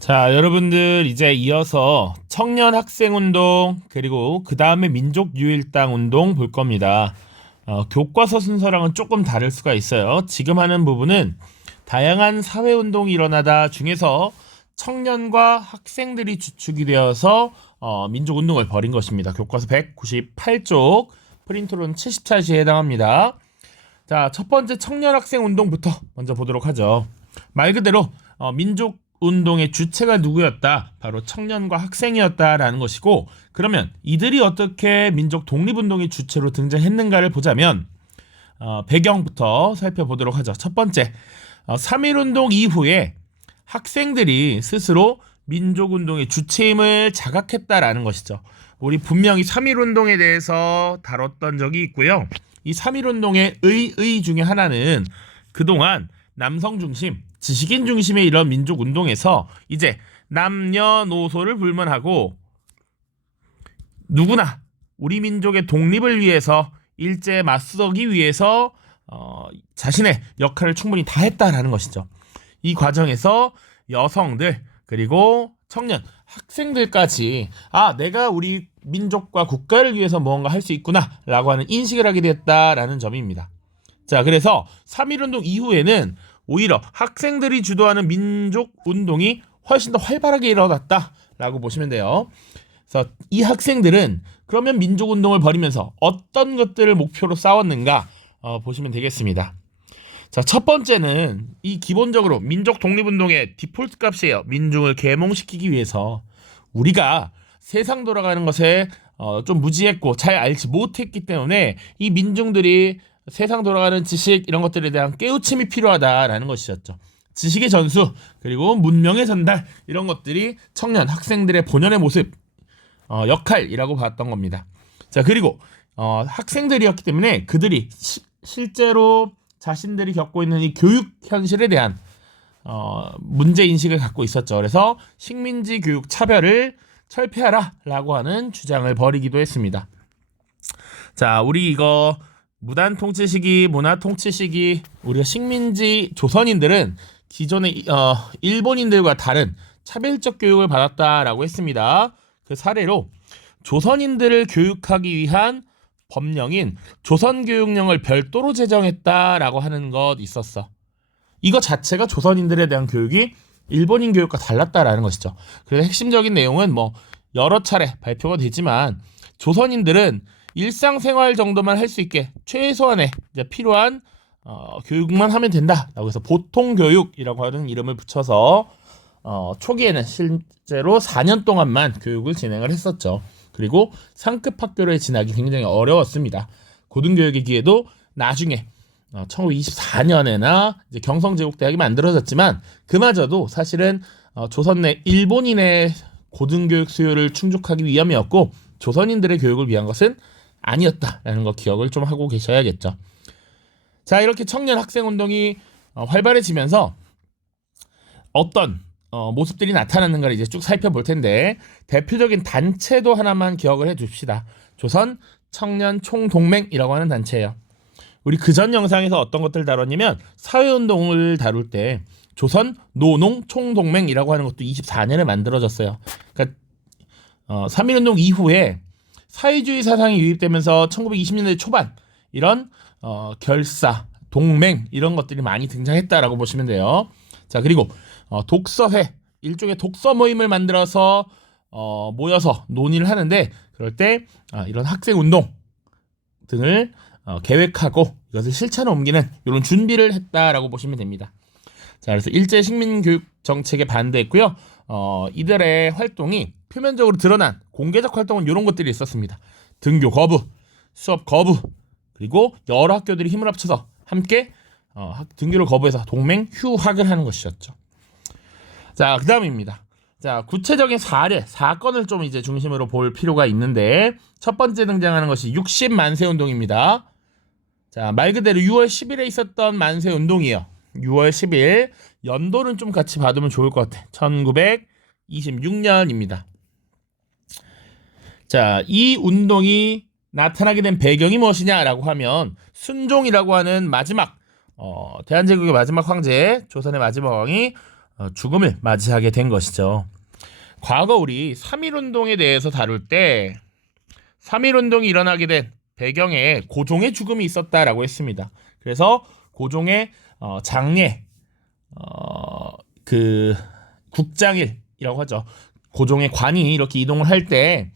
자, 여러분들 이제 이어서 청년 학생 운동 그리고 그 다음에 민족 유일당 운동 볼 겁니다. 교과서 순서랑은 조금 다를 수가 있어요. 지금 하는 부분은 다양한 사회 운동이 일어나다 중에서 청년과 학생들이 주축이 되어서 민족 운동을 벌인 것입니다. 교과서 198쪽 프린트로는 70차시에 해당합니다. 자, 첫 번째 청년 학생 운동부터 먼저 보도록 하죠. 말 그대로 민족 운동의 주체가 누구였다? 바로 청년과 학생이었다라는 것이고, 그러면 이들이 어떻게 민족 독립운동의 주체로 등장했는가를 보자면 배경부터 살펴보도록 하죠. 첫 번째, 3.1운동 이후에 학생들이 스스로 민족운동의 주체임을 자각했다라는 것이죠. 우리 분명히 3.1운동에 대해서 다뤘던 적이 있고요. 이 3.1운동의 의 중에 하나는 그동안 남성 중심, 지식인 중심의 이런 민족 운동에서 이제 남녀노소를 불문하고 누구나 우리 민족의 독립을 위해서 일제에 맞서기 위해서 자신의 역할을 충분히 다했다라는 것이죠. 이 과정에서 여성들 그리고 청년, 학생들까지 내가 우리 민족과 국가를 위해서 무언가 할 수 있구나 라고 하는 인식을 하게 됐다라는 점입니다. 자, 그래서 3.1운동 이후에는 오히려 학생들이 주도하는 민족운동이 훨씬 더 활발하게 일어났다라고 보시면 돼요. 그래서 이 학생들은 그러면 민족운동을 벌이면서 어떤 것들을 목표로 싸웠는가 보시면 되겠습니다. 자, 첫 번째는 이 기본적으로 민족 독립운동의 디폴트 값이에요. 민중을 계몽시키기 위해서 우리가 세상 돌아가는 것에 좀 무지했고 잘 알지 못했기 때문에 이 민중들이 세상 돌아가는 지식 이런 것들에 대한 깨우침이 필요하다라는 것이었죠. 지식의 전수 그리고 문명의 전달 이런 것들이 청년 학생들의 본연의 모습 역할이라고 봤던 겁니다. 자, 그리고 학생들이었기 때문에 그들이 실제로 자신들이 겪고 있는 이 교육 현실에 대한 문제 인식을 갖고 있었죠. 그래서 식민지 교육 차별을 철폐하라라고 하는 주장을 벌이기도 했습니다. 자, 우리 이거 무단 통치 시기, 문화 통치 시기, 우리가 식민지 조선인들은 기존의 일본인들과 다른 차별적 교육을 받았다라고 했습니다. 그 사례로 조선인들을 교육하기 위한 법령인 조선교육령을 별도로 제정했다라고 하는 것 있었어. 이거 자체가 조선인들에 대한 교육이 일본인 교육과 달랐다라는 것이죠. 그래서 핵심적인 내용은 여러 차례 발표가 되지만 조선인들은 일상생활 정도만 할 수 있게 최소한의 이제 필요한 교육만 하면 된다라고 해서 보통교육이라고 하는 이름을 붙여서 초기에는 실제로 4년 동안만 교육을 진행을 했었죠. 그리고 상급 학교를 진학이 굉장히 어려웠습니다. 고등교육의 기회도 나중에 1924년에나 이제 경성제국대학이 만들어졌지만 그마저도 사실은 조선 내 일본인의 고등교육 수요를 충족하기 위함이었고 조선인들의 교육을 위한 것은 아니었다라는 거 기억을 좀 하고 계셔야겠죠. 자, 이렇게 청년 학생 운동이 활발해지면서 어떤 모습들이 나타나는가를 이제 쭉 살펴볼 텐데 대표적인 단체도 하나만 기억을 해줍시다. 조선 청년 총동맹이라고 하는 단체예요. 우리 그전 영상에서 어떤 것들을 다뤘냐면 사회운동을 다룰 때 조선 노농 총동맹이라고 하는 것도 24년에 만들어졌어요. 그러니까 3.1운동 이후에 사회주의 사상이 유입되면서 1920년대 초반 이런 결사, 동맹 이런 것들이 많이 등장했다라고 보시면 돼요. 자, 그리고 독서회, 일종의 독서 모임을 만들어서 모여서 논의를 하는데 그럴 때 이런 학생운동 등을 계획하고 이것을 실천에 옮기는 이런 준비를 했다라고 보시면 됩니다. 자, 그래서 일제 식민교육 정책에 반대했고요. 이들의 활동이 표면적으로 드러난 공개적 활동은 이런 것들이 있었습니다. 등교 거부, 수업 거부, 그리고 여러 학교들이 힘을 합쳐서 함께 등교를 거부해서 동맹 휴학을 하는 것이었죠. 자, 그 다음입니다. 자, 구체적인 사례, 사건을 좀 이제 중심으로 볼 필요가 있는데 첫 번째 등장하는 것이 60만세 운동입니다. 자, 말 그대로 6월 10일에 있었던 만세 운동이에요. 6월 10일 연도는 좀 같이 받으면 좋을 것 같아. 1926년입니다. 자, 이 운동이 나타나게 된 배경이 무엇이냐라고 하면 순종이라고 하는 마지막 대한제국의 마지막 황제, 조선의 마지막 왕이 죽음을 맞이하게 된 것이죠. 과거 우리 3.1운동에 대해서 다룰 때 3.1운동이 일어나게 된 배경에 고종의 죽음이 있었다라고 했습니다. 그래서 고종의 장례 그 국장일이라고 하죠. 고종의 관이 이렇게 이동을 할 때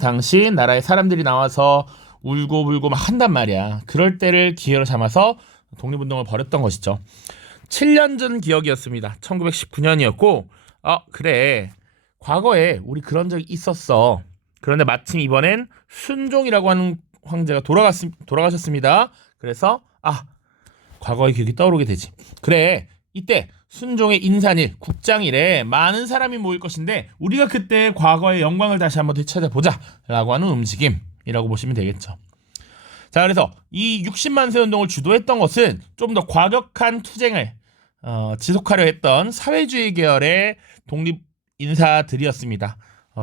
당시 나라의 사람들이 나와서 울고 불고 막 한단 말이야. 그럴 때를 기회로 삼아서 독립운동을 벌였던 것이죠. 7년 전 기억이었습니다. 1919년이었고 그래 과거에 우리 그런 적이 있었어. 그런데 마침 이번엔 순종이라고 하는 황제가 돌아가셨습니다. 그래서 과거의 기억이 떠오르게 되지. 그래 이때 순종의 인산일, 국장일에 많은 사람이 모일 것인데 우리가 그때 과거의 영광을 다시 한번 되찾아보자 라고 하는 움직임이라고 보시면 되겠죠. 자, 그래서 이 60만 세 운동을 주도했던 것은 좀 더 과격한 투쟁을 지속하려 했던 사회주의 계열의 독립 인사들이었습니다.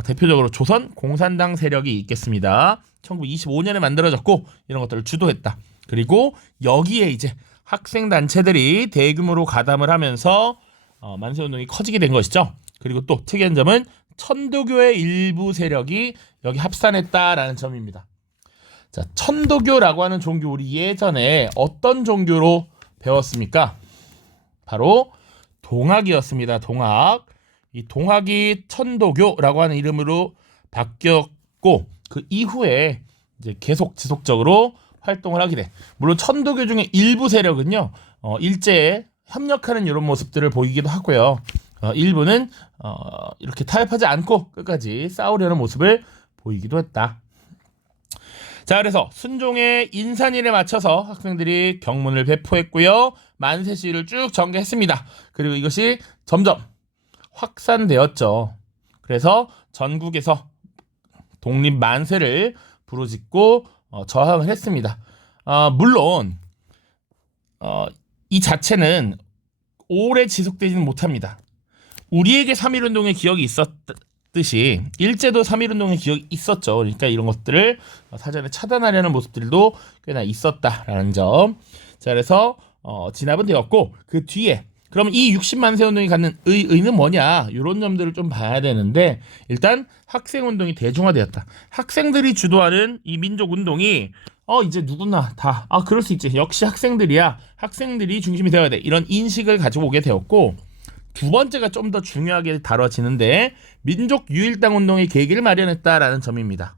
대표적으로 조선 공산당 세력이 있겠습니다. 1925년에 만들어졌고 이런 것들을 주도했다. 그리고 여기에 이제 학생단체들이 대규모로 가담을 하면서 만세운동이 커지게 된 것이죠. 그리고 또 특이한 점은 천도교의 일부 세력이 여기 합산했다라는 점입니다. 자, 천도교라고 하는 종교 우리 예전에 어떤 종교로 배웠습니까? 바로 동학이었습니다. 동학. 이 동학이 천도교라고 하는 이름으로 바뀌었고 그 이후에 이제 계속 지속적으로 활동을 하게 돼. 물론 천도교 중에 일부 세력은요 일제에 협력하는 이런 모습들을 보이기도 하고요. 일부는 이렇게 타협하지 않고 끝까지 싸우려는 모습을 보이기도 했다. 자, 그래서 순종의 인산일에 맞춰서 학생들이 경문을 배포했고요. 만세 시위를 쭉 전개했습니다. 그리고 이것이 점점 확산되었죠. 그래서 전국에서 독립 만세를 부르짖고 저항을 했습니다. 물론 이 자체는 오래 지속되지는 못합니다. 우리에게 3.1운동의 기억이 있었듯이 일제도 3.1운동의 기억이 있었죠. 그러니까 이런 것들을 사전에 차단하려는 모습들도 꽤나 있었다라는 점. 자, 그래서 진압은 되었고 그 뒤에 그럼 이 60만 세 운동이 갖는 의의는 뭐냐? 이런 점들을 좀 봐야 되는데 일단 학생운동이 대중화되었다. 학생들이 주도하는 이 민족운동이 이제 누구나 다 그럴 수 있지. 역시 학생들이야. 학생들이 중심이 되어야 돼. 이런 인식을 가지고 오게 되었고 두 번째가 좀 더 중요하게 다뤄지는데 민족 유일당 운동의 계기를 마련했다라는 점입니다.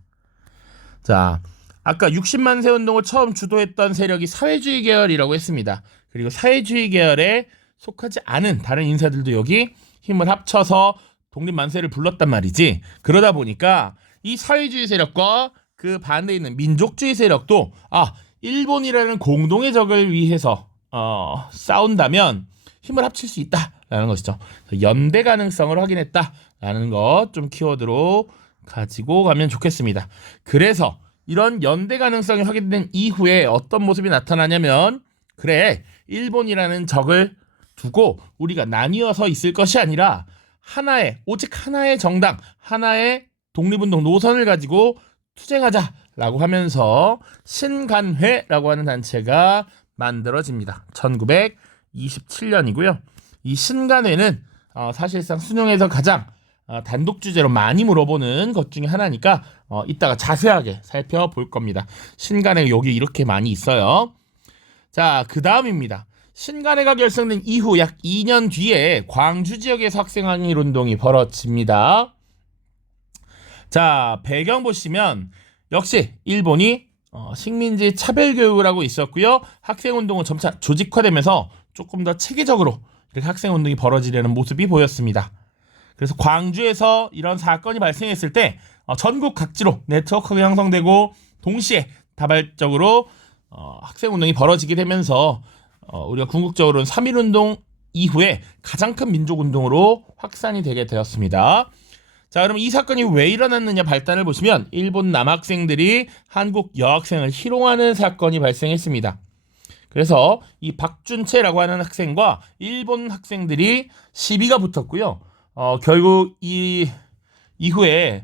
자, 아까 60만 세 운동을 처음 주도했던 세력이 사회주의 계열이라고 했습니다. 그리고 사회주의 계열에 속하지 않은 다른 인사들도 여기 힘을 합쳐서 독립 만세를 불렀단 말이지. 그러다 보니까 이 사회주의 세력과 그 반대에 있는 민족주의 세력도 일본이라는 공동의 적을 위해서 싸운다면 힘을 합칠 수 있다라는 것이죠. 연대 가능성을 확인했다라는 것 좀 키워드로 가지고 가면 좋겠습니다. 그래서 이런 연대 가능성이 확인된 이후에 어떤 모습이 나타나냐면 그래 일본이라는 적을 두고 우리가 나뉘어서 있을 것이 아니라 오직 하나의 정당, 하나의 독립운동 노선을 가지고 투쟁하자라고 하면서 신간회라고 하는 단체가 만들어집니다. 1927년이고요. 이 신간회는 사실상 수능에서 가장 단독 주제로 많이 물어보는 것 중에 하나니까 이따가 자세하게 살펴볼 겁니다. 신간회 여기 이렇게 많이 있어요. 자, 그 다음입니다. 신간회가 결성된 이후 약 2년 뒤에 광주 지역에서 학생항일 운동이 벌어집니다. 자, 배경 보시면 역시 일본이 식민지 차별교육을 하고 있었고요. 학생운동은 점차 조직화되면서 조금 더 체계적으로 이렇게 학생운동이 벌어지려는 모습이 보였습니다. 그래서 광주에서 이런 사건이 발생했을 때 전국 각지로 네트워크가 형성되고 동시에 다발적으로 학생운동이 벌어지게 되면서 우리가 궁극적으로는 3.1운동 이후에 가장 큰 민족운동으로 확산이 되게 되었습니다. 자, 그럼 이 사건이 왜 일어났느냐 발단을 보시면 일본 남학생들이 한국 여학생을 희롱하는 사건이 발생했습니다. 그래서 이 박준채라고 하는 학생과 일본 학생들이 시비가 붙었고요. 결국 이 이후에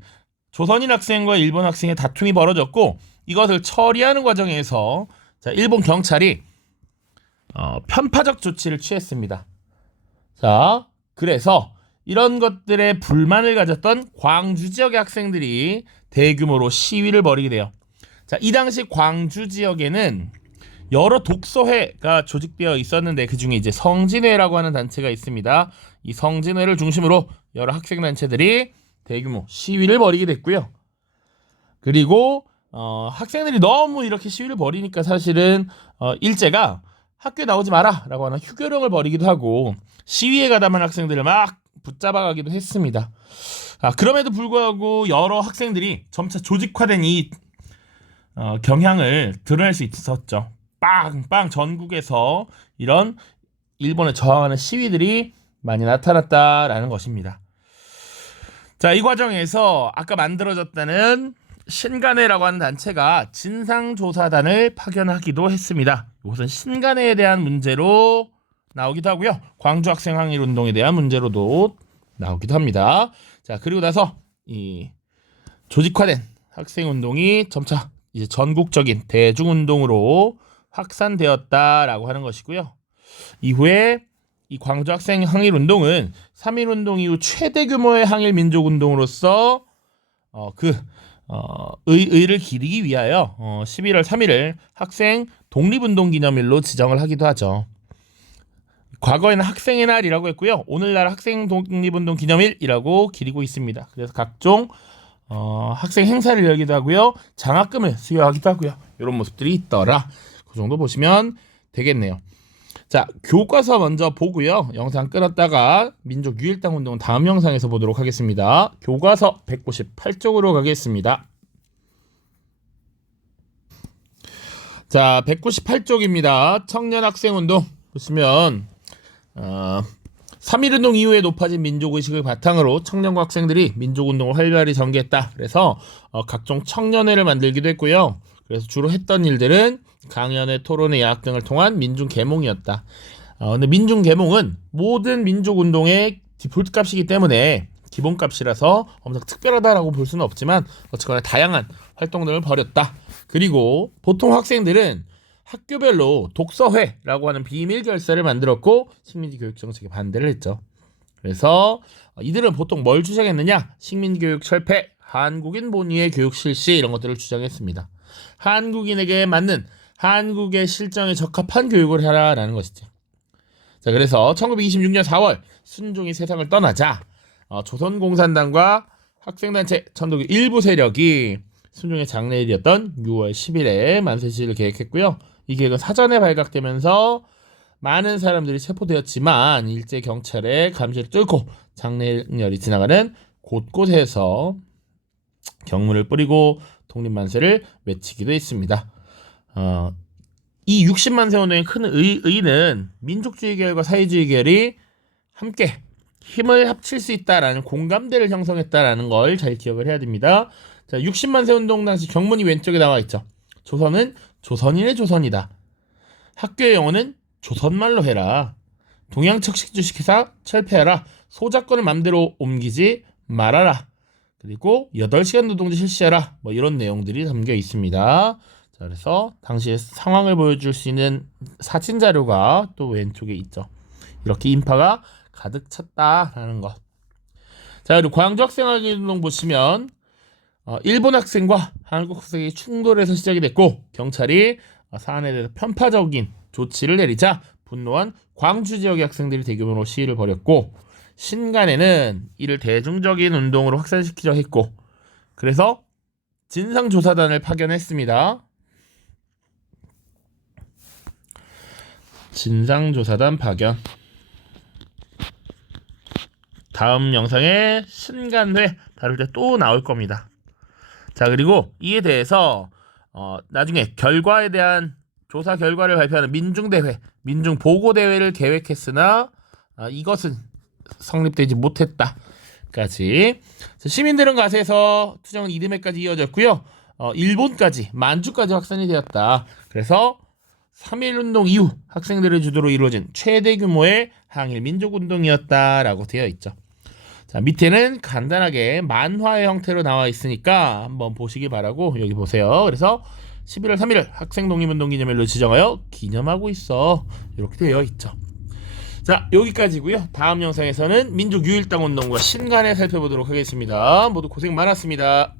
조선인 학생과 일본 학생의 다툼이 벌어졌고 이것을 처리하는 과정에서 일본 경찰이 편파적 조치를 취했습니다. 자, 그래서 이런 것들에 불만을 가졌던 광주 지역의 학생들이 대규모로 시위를 벌이게 돼요. 자, 이 당시 광주 지역에는 여러 독서회가 조직되어 있었는데 그 중에 이제 성진회라고 하는 단체가 있습니다. 이 성진회를 중심으로 여러 학생 단체들이 대규모 시위를 벌이게 됐고요. 그리고 학생들이 너무 이렇게 시위를 벌이니까 사실은 일제가 학교에 나오지 마라라고 하는 휴교령을 벌이기도 하고 시위에 가담한 학생들을 막 붙잡아가기도 했습니다. 그럼에도 불구하고 여러 학생들이 점차 조직화된 이 경향을 드러낼 수 있었죠. 빵빵 전국에서 이런 일본에 저항하는 시위들이 많이 나타났다라는 것입니다. 자, 이 과정에서 아까 만들어졌다는 신간회라고 하는 단체가 진상조사단을 파견하기도 했습니다. 이것은 신간회에 대한 문제로 나오기도 하고요. 광주 학생 항일 운동에 대한 문제로도 나오기도 합니다. 자, 그리고 나서 이 조직화된 학생 운동이 점차 이제 전국적인 대중 운동으로 확산되었다라고 하는 것이고요. 이후에 이 광주 학생 항일 운동은 3.1 운동 이후 최대 규모의 항일 민족 운동으로서 의를 기리기 위하여 11월 3일을 학생 독립운동 기념일로 지정을 하기도 하죠. 과거에는 학생의 날이라고 했고요. 오늘날 학생 독립운동 기념일이라고 기리고 있습니다. 그래서 각종 학생 행사를 열기도 하고요. 장학금을 수여하기도 하고요. 이런 모습들이 있더라. 그 정도 보시면 되겠네요. 자, 교과서 먼저 보고요. 영상 끊었다가 민족 유일당 운동은 다음 영상에서 보도록 하겠습니다. 교과서 198쪽으로 가겠습니다. 자, 198쪽입니다. 청년학생운동 보시면 3.1운동 이후에 높아진 민족의식을 바탕으로 청년과 학생들이 민족운동을 활발히 전개했다. 그래서 각종 청년회를 만들기도 했고요. 그래서 주로 했던 일들은 강연회, 토론회, 야학 등을 통한 민중계몽이었다. 근데 민중계몽은 모든 민족운동의 디폴트값이기 때문에 기본값이라서 엄청 특별하다라고 볼 수는 없지만 어쨌거나 다양한 활동들을 벌였다. 그리고 보통 학생들은 학교별로 독서회라고 하는 비밀 결사를 만들었고 식민지 교육 정책에 반대를 했죠. 그래서 이들은 보통 뭘 주장했느냐? 식민교육 철폐, 한국인 본위의 교육 실시 이런 것들을 주장했습니다. 한국인에게 맞는 한국의 실정에 적합한 교육을 하라라는 것이죠. 자, 그래서 1926년 4월 순종이 세상을 떠나자 조선공산당과 학생단체 천도교 일부 세력이 순종의 장례일이었던 6월 10일에 만세시를 계획했고요. 이 계획은 사전에 발각되면서 많은 사람들이 체포되었지만 일제 경찰의 감시를 뚫고 장례일이 지나가는 곳곳에서 경문을 뿌리고 독립만세를 외치기도 했습니다. 이 60만 세운동의 큰 의의는 민족주의 계열과 사회주의 계열이 함께 힘을 합칠 수 있다라는 공감대를 형성했다라는 걸 잘 기억을 해야 됩니다. 자, 60만 세운동 당시 경문이 왼쪽에 나와 있죠. 조선은 조선인의 조선이다. 학교의 영어는 조선말로 해라. 동양척식 주식회사 철폐하라. 소작권을 맘대로 옮기지 말아라. 그리고 8시간 노동제 실시하라. 뭐 이런 내용들이 담겨 있습니다. 자, 그래서 당시의 상황을 보여줄 수 있는 사진 자료가 또 왼쪽에 있죠. 이렇게 인파가 가득 찼다라는 것. 자, 그리고 광주 학생항일운동 보시면 일본 학생과 한국 학생이 충돌해서 시작이 됐고 경찰이 사안에 대해서 편파적인 조치를 내리자 분노한 광주 지역의 학생들이 대규모로 시위를 벌였고 신간에는 이를 대중적인 운동으로 확산시키려 했고 그래서 진상조사단을 파견했습니다. 진상조사단 파견. 다음 영상에 신간회 다룰 때 또 나올 겁니다. 자, 그리고 이에 대해서 나중에 결과에 대한 조사 결과를 발표하는 민중대회, 민중보고대회를 계획했으나 이것은 성립되지 못했다까지. 시민들은 가세에서 투정은 이듬해까지 이어졌고요. 일본까지, 만주까지 확산이 되었다. 그래서 3.1운동 이후 학생들을 주도로 이루어진 최대 규모의 항일 민족운동이었다라고 되어 있죠. 자, 밑에는 간단하게 만화의 형태로 나와 있으니까 한번 보시기 바라고 여기 보세요. 그래서 11월 3일 학생 독립운동 기념일로 지정하여 기념하고 있어. 이렇게 되어 있죠. 자, 여기까지고요. 다음 영상에서는 민족유일당 운동과 신간에 살펴보도록 하겠습니다. 모두 고생 많았습니다.